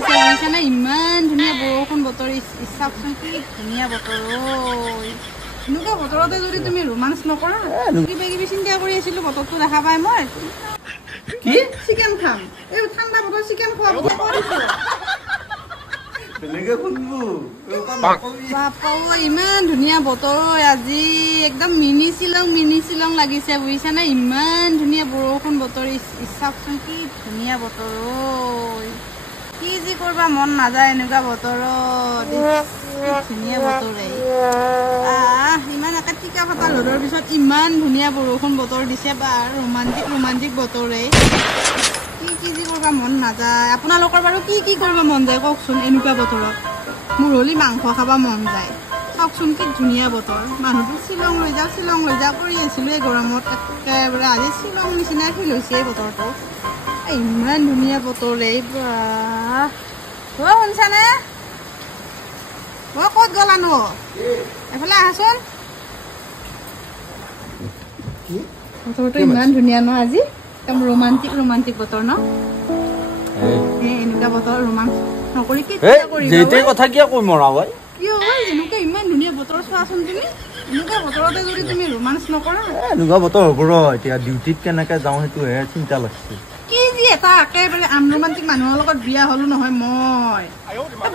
লাগিছে বুজিছানে ইমান ধুনীয়া বৰষুণ বতৰ চাওকচোন কি ধুনীয়া বতৰ এনেকুৱা বতৰতে যদি তুমি ৰোমাঞ্চ নকৰা কিবা কিবি চিন্তা কৰি আছিলো বতৰটো দেখা পাই মই কি চিকেন খাম এই ঠাণ্ডা বতৰ চিকেন খোৱা বুলি কৰিছো বাপা ইমান ধুনীয়া বতৰ আজি একদম মিনি শ্বিলং লাগিছে বুজিছানে ইমান ধুনীয়া বৰষুণ বতৰ চাওকচোন কি ধুনীয়া বতৰ কি যি কৰবা মন নাযায় এনেকুৱা বতৰত ধুনীয়া বতৰে ইমান একে টিকা ফটা ৰ'দৰ পিছত ইমান ধুনীয়া বৰষুণ বতৰ দিছে বা ৰোমান্টিক বতৰে কি যি কৰবা মন নাযায় আপোনালোকৰ বাৰু কি কৰিব মন যায় কওকচোন এনেকুৱা বতৰত মোৰ হলি মাংস খাবা মন যায় চাওকচোন কি ধুনীয়া বতৰ মানুহটো শ্বিলং লৈ যাওঁ কৰি আছিলো এই গৰমত একেবাৰে আজি শ্বিলং নিচিনাই ফিল হৈছে এই বতৰটো ইমান ধুনীয়া বতৰে শুনছানে ক'ত গলানো এফালে আহাচোন বতৰটো ইমান ধুনীয়া ন আজি একদম ৰোমান্টিক বতৰ ন এনেকুৱা বতৰ ৰোমাঞ্চ নকৰি কথা কিয় কৈ মৰা হয় কিয় এনেকুৱা ইমান ধুনীয়া বতৰ চোৱাচোন তুমি এনেকুৱা বতৰতে যদি তুমি ৰোমাঞ্চ নকৰা এনেকুৱা বতৰ হ'ব ৰ এতিয়া ডিউটিত কেনেকে যাওঁ সেইটোহে চিন্তা লাগিছে কি যি এটা একেবাৰে আনৰোমান্টিক মানুহৰ লগত বিয়া হলো নহয় মই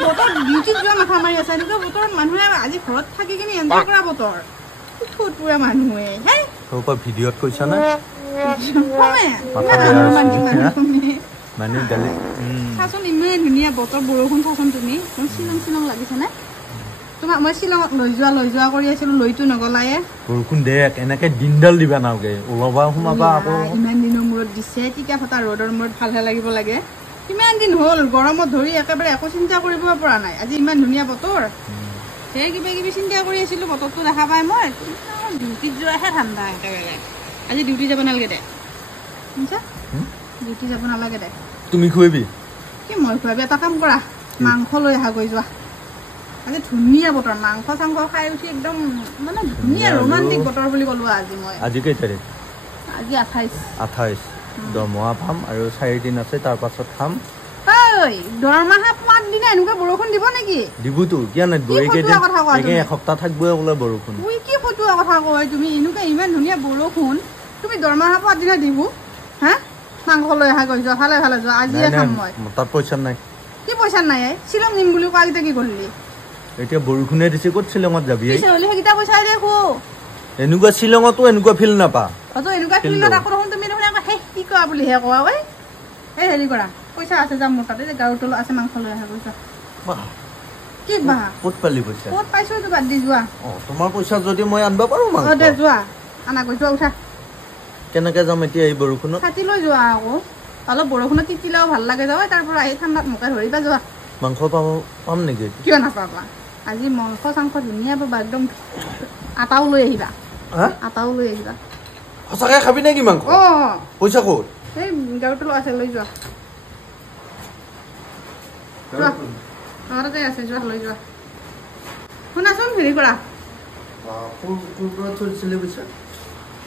বতৰ ডিউটিত যোৱা মাথা মাৰি আছে এনেকুৱা বতৰত মানুহে আজি ঘৰত থাকি কিনে এনজয় কৰা বতৰ পুৰা মানুহে ভিডিঅ'ত কৈছা নে চাচোন ইমান ধুনীয়া বতৰ বৰষুণ চাচোন তুমি শ্বিলং লাগিছেনে তোমাক মই শ্বিলঙত লৈ যোৱা কৰি আছিলো লৈতো নগলাই বৰষুণ দেখ এনেকে দিনডাল দিবা নাওগে ওলাবা সোমাবা আকৌ ইমান দিনৰ মূৰত দিছে টিকা ফটা ৰ'দৰ মূৰত ভালহে লাগিব লাগে কিমান দিন হ'ল গৰমত ধৰি একেবাৰে একো চিন্তা কৰিব পৰা নাই আজি ইমান ধুনীয়া বতৰ সেই কিবা কিবি চিন্তা কৰি আছিলো বতৰটো দেখা পাই মই ডিউটিত যোৱাহে ঠাণ্ডা একেবাৰে আজি ডিউটি যাব নালাগে দে শুনছা ডিউটি যাব নালাগে দে তুমি খুৱাবি কি মই খুৱাবি এটা কাম কৰা মাংস লৈ আহা গৈ যোৱা আজি ধুনীয়া বতৰ মাংস চাংস খাই উঠি একদম মানে ধুনীয়া ৰোমান্টিক বতৰ বুলি ক'লো আজি মই আজি কেই তাৰিখ আজি 28 দৰমহা পাম আৰু 4 দিন আছে তাৰ পাছত খাম দৰমহা পোৱাৰ দিনা এনেকুৱা বৰষুণ দিব নেকি দিবতো কিয় নাই এসপ্তাহ থাকবই বোলে বৰষুণ তুই কি ফটোৱা কথা কয় তুমি এনেকুৱা ইমান ধুনীয়া বৰষুণ তুমি দৰমহা পোৱাৰ দিনা দিব হা মাংস লৈ আহা গৈ যোৱা ভালে যোৱা আজিয়ে খাম মই তাত পইচা নাই কি পইচা নাই শ্বিলং নিম বুলি কোৱা কেইটা কি কৰিলি এতিয়া বৰষুণে দিছে ক'ত শ্বিলঙত যাবি সেইকেইটা পইচা দেখো এনেকুৱা শ্বিলঙতো এনেকুৱা ফিল নাপা এনেকুৱা ফিল্ডত আকৌ দেখোন তুমি দেখোন কি কোৱা বুলিহে কোৱা ঐ এই হেৰি কৰা পইচা আছে যাম মোৰ তাতে গাৰুৰ তলত আছে মাংস লৈ আহা গৈছা কি বা ক'ত পালি পইচা ক'ত পাইছো তো বাদ দি যোৱা তোমাৰ পইচা যদি মই আনবা পাৰো মাংস দে যোৱা আনা গৈ যোৱা উঠা কেনেকে যাম এতিয়া এই বৰষুণত ছাতি লৈ যোৱা আকৌ অলপ বৰষুণত তিতিলেও ভাল লাগে যাওঁ তাৰ পৰা আহি ঠাণ্ডাত মোকে ধৰিবা যোৱা মাংস পাম নেকি কিয় নাপাবা আজি মাংস চাংস ধুনীয়া পাবা একদম আটাও লৈ আহিবা সঁচাকে খাবি নেকি মাংস পইচা ক'ত এই গাৰুৰ তলত আছে লৈ যোৱা তাতে আছে যোৱা লৈ যোৱা শুনাচোন হেৰি কৰা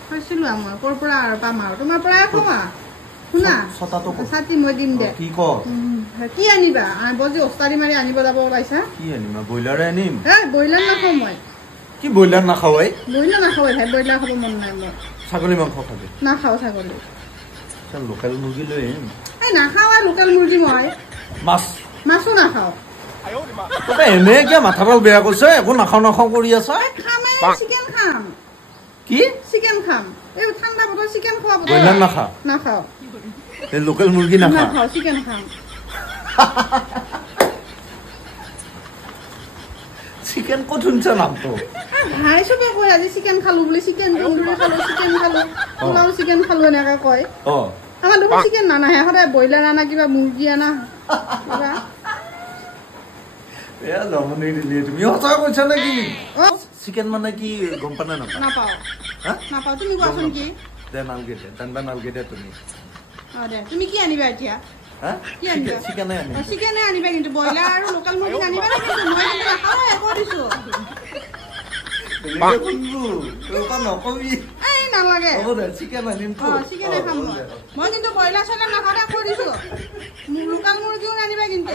কৈছিলো মই ক'ৰ পৰা আৰু পাম আৰু তোমাৰ পৰাই খোৱা শুনা ছাতি মই দিম দে কি আনিবা বজি অস্তাৰি মাৰি আনিব যাব ওলাইছা কি আনিবা ব্ৰইলাৰে আনিম ব্ৰইলাৰ নাখাওঁ মই কি ব্ৰইলাৰ নাখাওঁ ব্ৰইলাৰ নাখাওঁ ভাই ব্ৰইলাৰ খাব মন নাই মোৰ ছাগলী মাংস খাবি নাখাওঁ ছাগলী লোকেল মুৰ্গী লৈ আহিম নাখাওঁ লোকেল মুৰ্গী মই মাছো নাখাওঁ এনে কিয় মাথাডাল বেয়া কৰিছে একো নাখাওঁ কৰি আছা চিকেন খাম কি চিকেন খাম এই ঠাণ্ডা বতৰ চিকেন খোৱা ব্ৰইলাৰ নাখাওঁ এই লোকেল মুৰ্গী নাখাওঁ চিকেন খাম চিকেন ক'ত শুনছা নামটো ভাই চবে কয় আজি চিকেন খালো বুলি চিকেন তন্দুৰী খালো চিকেন খালো পোলাও চিকেন খালো এনেকে কয় আমাৰ দেখোন চিকেন নানাহে সদায় ব্ৰইলাৰ আনা কিবা মুৰ্গী আনা তুমি সঁচা কৈছা নেকি চিকেন মানে কি গম পা নাপাওঁ তুমি কোৱাচোন কি নালগে দে তুমি তুমি কি আনিবা এতিয়া চিকেনে আনিবা কিন্তু ব্ৰইলাৰ আৰু লোকেল মুৰ্গী আনিবা না কিন্তু মই কিন্তু নাখাওঁ একো দিছো নালাগে হ'ব দে চিকেন আনিম তো চিকেনে খাম মই কিন্তু ব্ৰইলাৰ চইলাৰ নাখাওঁ কৈ দিছো লোকেল মুৰ্গীও নানিবা কিন্তু